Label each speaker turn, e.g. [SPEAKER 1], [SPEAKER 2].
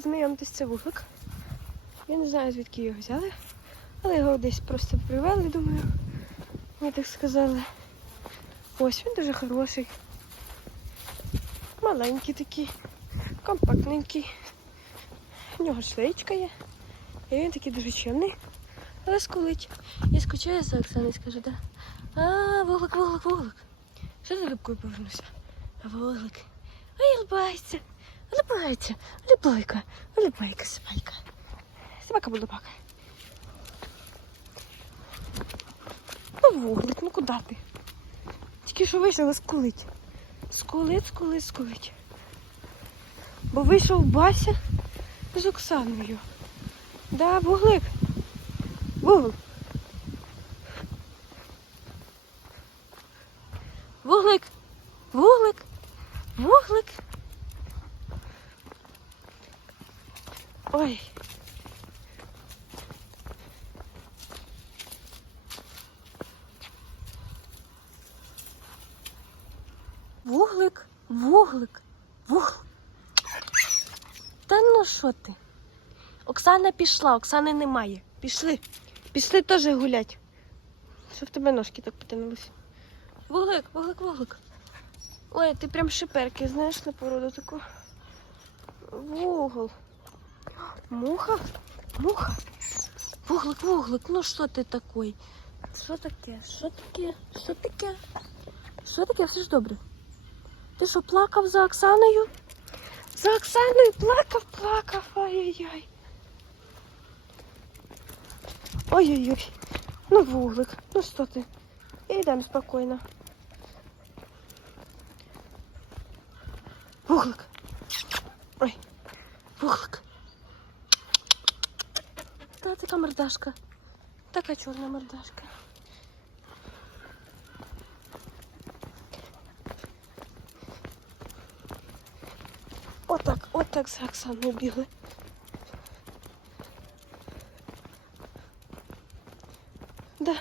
[SPEAKER 1] Привіт, знайомтесь, це вуглик. Я не знаю, звідки його взяли, але його десь просто привели, думаю. Мені так сказали. Ось він дуже хороший. Маленький такий, компактненький. У нього шлейчка є. І він такий дуже чемний. Але скулить. Я скучаю за Оксаною, скажу, да? А, вуглик, вуглик, вуглик. Що ти любкою повернувся? А вуглик. Ой. Улыбайся. Улыбайка. Улыбайка, собака. Собака булыбака. Ну, вуглик, ну куди ти? Тільки що вийшла скулить. Скулить, скулить, скулить. Бо вийшов Бася з Оксаною. Да, вуглик. Вуглик. Вуглик. Вуглик. Вуглик. Ой. Вуглик, вуглик, вуглик. Та ну що ти? Оксана пішла, Оксани немає. Пішли. Пішли теж гулять. Що в тебе ножки так потянулись? Вуглик, вуглик, вуглик. Ой, ти прям шиперки, знаєш, на породу таку. Вугол. Муха? Муха? Вуглик, вуглик, ну що ти такий? Що таке? Що таке? Що таке? Що таке? Все ж добре. Ти що, плакав за Оксаною? За Оксаною плакав, плакав. Ой-ой-ой. Ой-ой-ой. Ну, вуглик, ну що ти? Йдемо спокійно. Вуглик. Ой, вуглик. Та така мордашка. Така чорна мордашка. Отак, отак за Оксаною бігли. Да.